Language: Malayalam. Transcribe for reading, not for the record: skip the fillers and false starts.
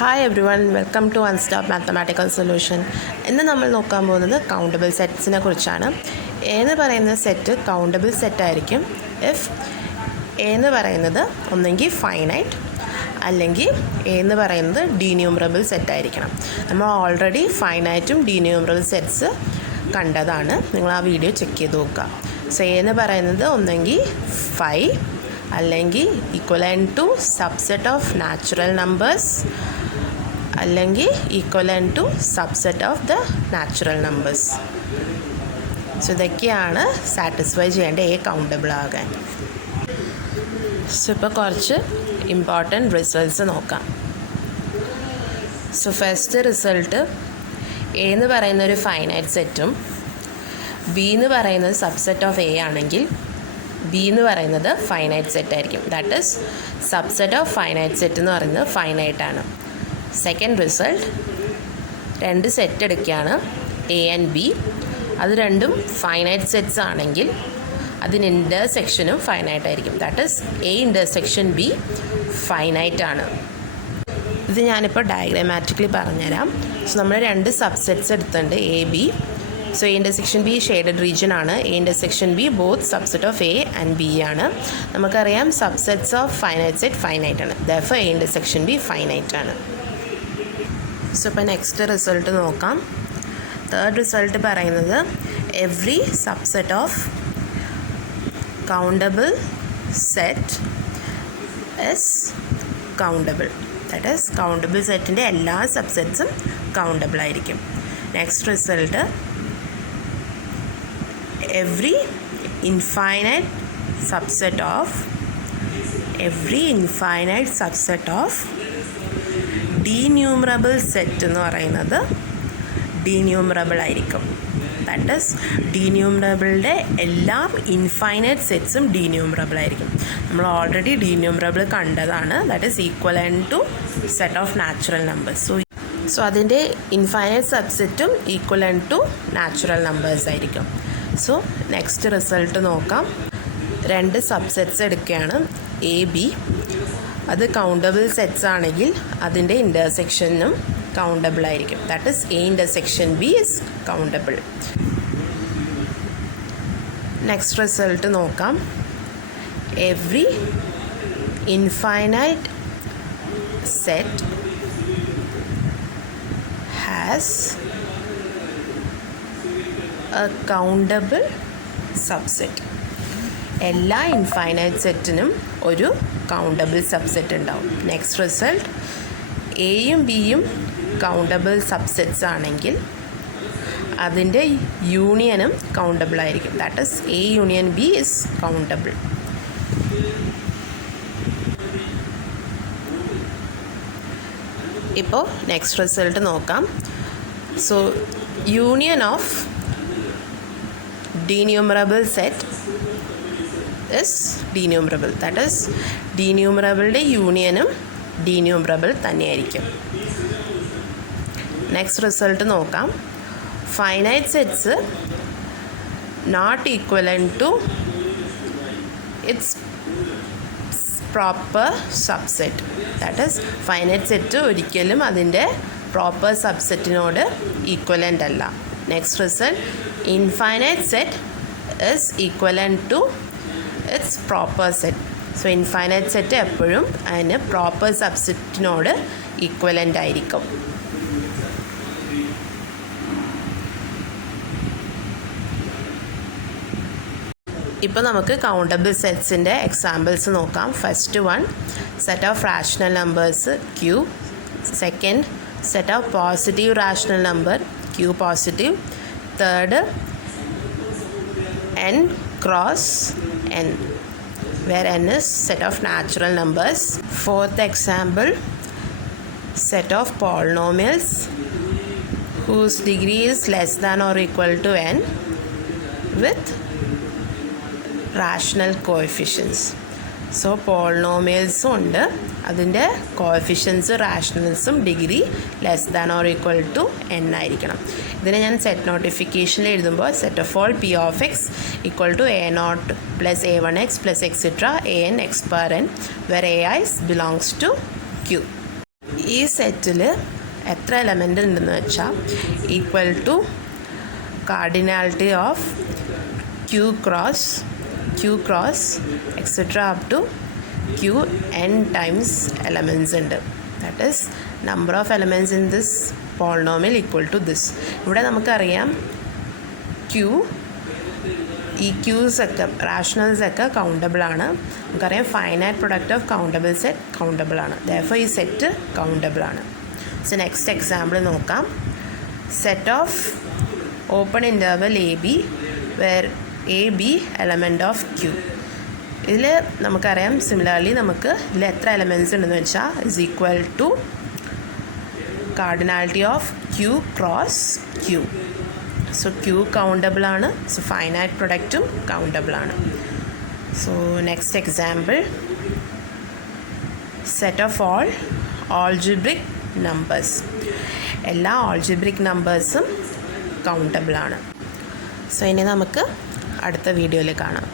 Hi everyone, welcome to One Stop Mathematical Solution. ഇന്ന് നമ്മൾ നോക്കാൻ പോകുന്നത് കൗണ്ടബിൾ സെറ്റ്സിനെ കുറിച്ചാണ്. എ എന്ന് പറയുന്ന സെറ്റ് കൗണ്ടബിൾ സെറ്റ് ആയിരിക്കും ഇഫ് എ എന്ന് പറയുന്നത് ഒന്നെങ്കിൽ ഫൈനൈറ്റ് അല്ലെങ്കിൽ എ എന്ന് പറയുന്നത് ഡീന്യൂമറബിൾ സെറ്റ് ആയിരിക്കണം. നമ്മൾ ഓൾറെഡി ഫൈനൈറ്റും ഡീന്യൂമറബിൾ സെറ്റ്സ് കണ്ടതാണ്. നിങ്ങൾ ആ വീഡിയോ ചെക്ക് ചെയ്ത് നോക്കുക. സോ എ എന്ന് പറയുന്നത് ഒന്നെങ്കിൽ 5 അല്ലെങ്കിൽ equivalent to subset of natural numbers അല്ലെങ്കിൽ equivalent to subset of the natural numbers. So ഇതൊക്കെയാണ് സാറ്റിസ്ഫൈ ചെയ്യേണ്ട എ കൗണ്ടബിൾ ആകാൻ. സോ ഇപ്പോൾ കുറച്ച് ഇമ്പോർട്ടൻറ്റ് റിസൾട്ട്സ് നോക്കാം. സോ ഫസ്റ്റ് റിസൾട്ട് എ എന്ന് പറയുന്ന ഒരു ഫൈനൈറ്റ് സെറ്റും ബി എന്ന് പറയുന്നത് സബ്സെറ്റ് ഓഫ് എ ആണെങ്കിൽ ബി എന്ന് പറയുന്നത് ഫൈനൈറ്റ് സെറ്റ് ആയിരിക്കും. That is subset of finite set എന്ന് പറയുന്നത് ഫൈനൈറ്റ് ആണ്. സെക്കൻഡ് റിസൾട്ട് രണ്ട് സെറ്റ് എടുക്കുകയാണ് എ ആൻഡ് ബി. അത് രണ്ടും ഫൈനൈറ്റ് സെറ്റ്സ് ആണെങ്കിൽ അതിന് ഇൻ്റർസെക്ഷനും ഫൈനൈറ്റ് ആയിരിക്കും. That is a intersection b finite ആണ്. ഇത് ഞാനിപ്പോൾ ഡയഗ്രാമാറ്റിക്കലി പറഞ്ഞുതരാം. സോ നമ്മൾ രണ്ട് സബ്സെറ്റ്സ് എടുത്തിട്ടുണ്ട് a b. So a intersection b shaded region ആണ്. A intersection b both subset of a and b ആണ്. നമുക്കറിയാം subsets of finite set finite ആണ്. Therefore a intersection b finite ആണ്. സോ ഇപ്പോൾ നെക്സ്റ്റ് റിസൾട്ട് നോക്കാം. തേർഡ് റിസൾട്ട് പറയുന്നത് every subset of countable set is countable. That is countable സെറ്റിൻ്റെ എല്ലാ സബ്സെറ്റ്സും കൗണ്ടബിൾ ആയിരിക്കും. Next result every infinite subset of denumerable set എന്ന് പറയുന്നത് ഡീന്യൂമറബിൾ ആയിരിക്കും. ദാറ്റ് ഈസ് ഡീന്യൂമറബിളിൻ്റെ എല്ലാ ഇൻഫൈനൈറ്റ് സെറ്റ്സും ഡീന്യൂമറബിൾ ആയിരിക്കും. നമ്മൾ ഓൾറെഡി ഡീന്യൂമറബിൾ കണ്ടതാണ്. That is equivalent to set of natural numbers. So അതിൻ്റെ ഇൻഫൈനൈറ്റ് സബ്സെറ്റും ഈക്വലൻ്റ് ടു നാച്ചുറൽ നമ്പേഴ്സ് ആയിരിക്കും. സോ നെക്സ്റ്റ് റിസൾട്ട് നോക്കാം. രണ്ട് സബ്സെറ്റ്സ് എടുക്കുകയാണ് എ ബി. അത് കൗണ്ടബിൾ സെറ്റ്സ് ആണെങ്കിൽ അതിൻ്റെ ഇൻ്റർസെക്ഷനും കൗണ്ടബിൾ ആയിരിക്കും. That is a intersection b is countable. Next result നോക്കാം. Every infinite set has a countable subset. എല്ലാ ഇൻഫൈനൈറ്റ് സെറ്റിനും ഒരു കൗണ്ടബിൾ സബ്സെറ്റ് ഉണ്ടാവും. നെക്സ്റ്റ് റിസൾട്ട് എയും ബിയും കൗണ്ടബിൾ സബ്സെറ്റ്സ് ആണെങ്കിൽ അതിൻ്റെ യൂണിയനും കൗണ്ടബിൾ ആയിരിക്കും. That is A union B is countable. ഇപ്പോൾ നെക്സ്റ്റ് റിസൾട്ട് നോക്കാം. So union of denumerable set is denumerable. That is denumerable യൂണിയനും denumerable തന്നെയായിരിക്കും. നെക്സ്റ്റ് റിസൾട്ട് നോക്കാം. Finite sets not equivalent to its proper subset. That is finite set ഒരിക്കലും അതിൻ്റെ പ്രോപ്പർ സബ്സെറ്റിനോട് ഈക്വലൻ്റ് അല്ല. Next result infinite set is equivalent to its proper set. So infinite set എപ്പോഴും അതിന് പ്രോപ്പർ സബ്സെറ്റിനോട് ഈക്വലൻ്റ് ആയിരിക്കും. ഇപ്പോൾ നമുക്ക് കൗണ്ടബിൾ സെറ്റ്സിൻ്റെ എക്സാമ്പിൾസ് നോക്കാം. First one set of rational numbers Q. Second set of positive rational number Q positive. Third, n cross n, where n is set of natural numbers. Fourth example, set of polynomials whose degree is less than or equal to n with rational coefficients. So polynomials ഉണ്ട്, അതിൻ്റെ കോഎഫിഷ്യൻസ് റാഷണൽസും degree less than or equal to n ആയിരിക്കണം. ഇതിനെ ഞാൻ സെറ്റ് നോട്ടിഫിക്കേഷനിൽ എഴുതുമ്പോൾ set of all p of x equal to a nought plus a one x plus etcetera a n x power n where a i belongs to q. ഈ സെറ്റിൽ എത്ര എലമെൻ്റ് ഉണ്ടെന്ന് വെച്ചാൽ equal to cardinality of q cross etcetera up to q n times elements ഉണ്ട്. That is number of elements in this polynomial equal to this. ഇവിടെ നമുക്കറിയാം ഈ ക്യൂസൊക്കെ റാഷണൽസൊക്കെ കൗണ്ടബിൾ ആണ്. നമുക്കറിയാം finite product of countable set countable ആണ്. ദെയർഫോർ ഈ സെറ്റ് കൗണ്ടബിൾ ആണ്. സോ നെക്സ്റ്റ് എക്സാമ്പിൾ നോക്കാം. Set of open interval AB where AB element of Q. ഇതിൽ നമുക്കറിയാം സിമിലർലി നമുക്ക് ഇതിൽ എത്ര എലമെൻറ്റ്സ് ഉണ്ടെന്ന് വെച്ചാൽ is equal to cardinality of Q cross Q. So Q countable ആണ്. സോ ഫൈനൈറ്റ് പ്രൊഡക്റ്റും കൗണ്ടബിൾ ആണ്. So next example set of all algebraic numbers. എല്ലാ ആൾജിബ്രിക് നമ്പേഴ്സും കൗണ്ടബിൾ ആണ്. സോ ഇനി നമുക്ക് അടുത്ത വീഡിയോയിൽ കാണാം.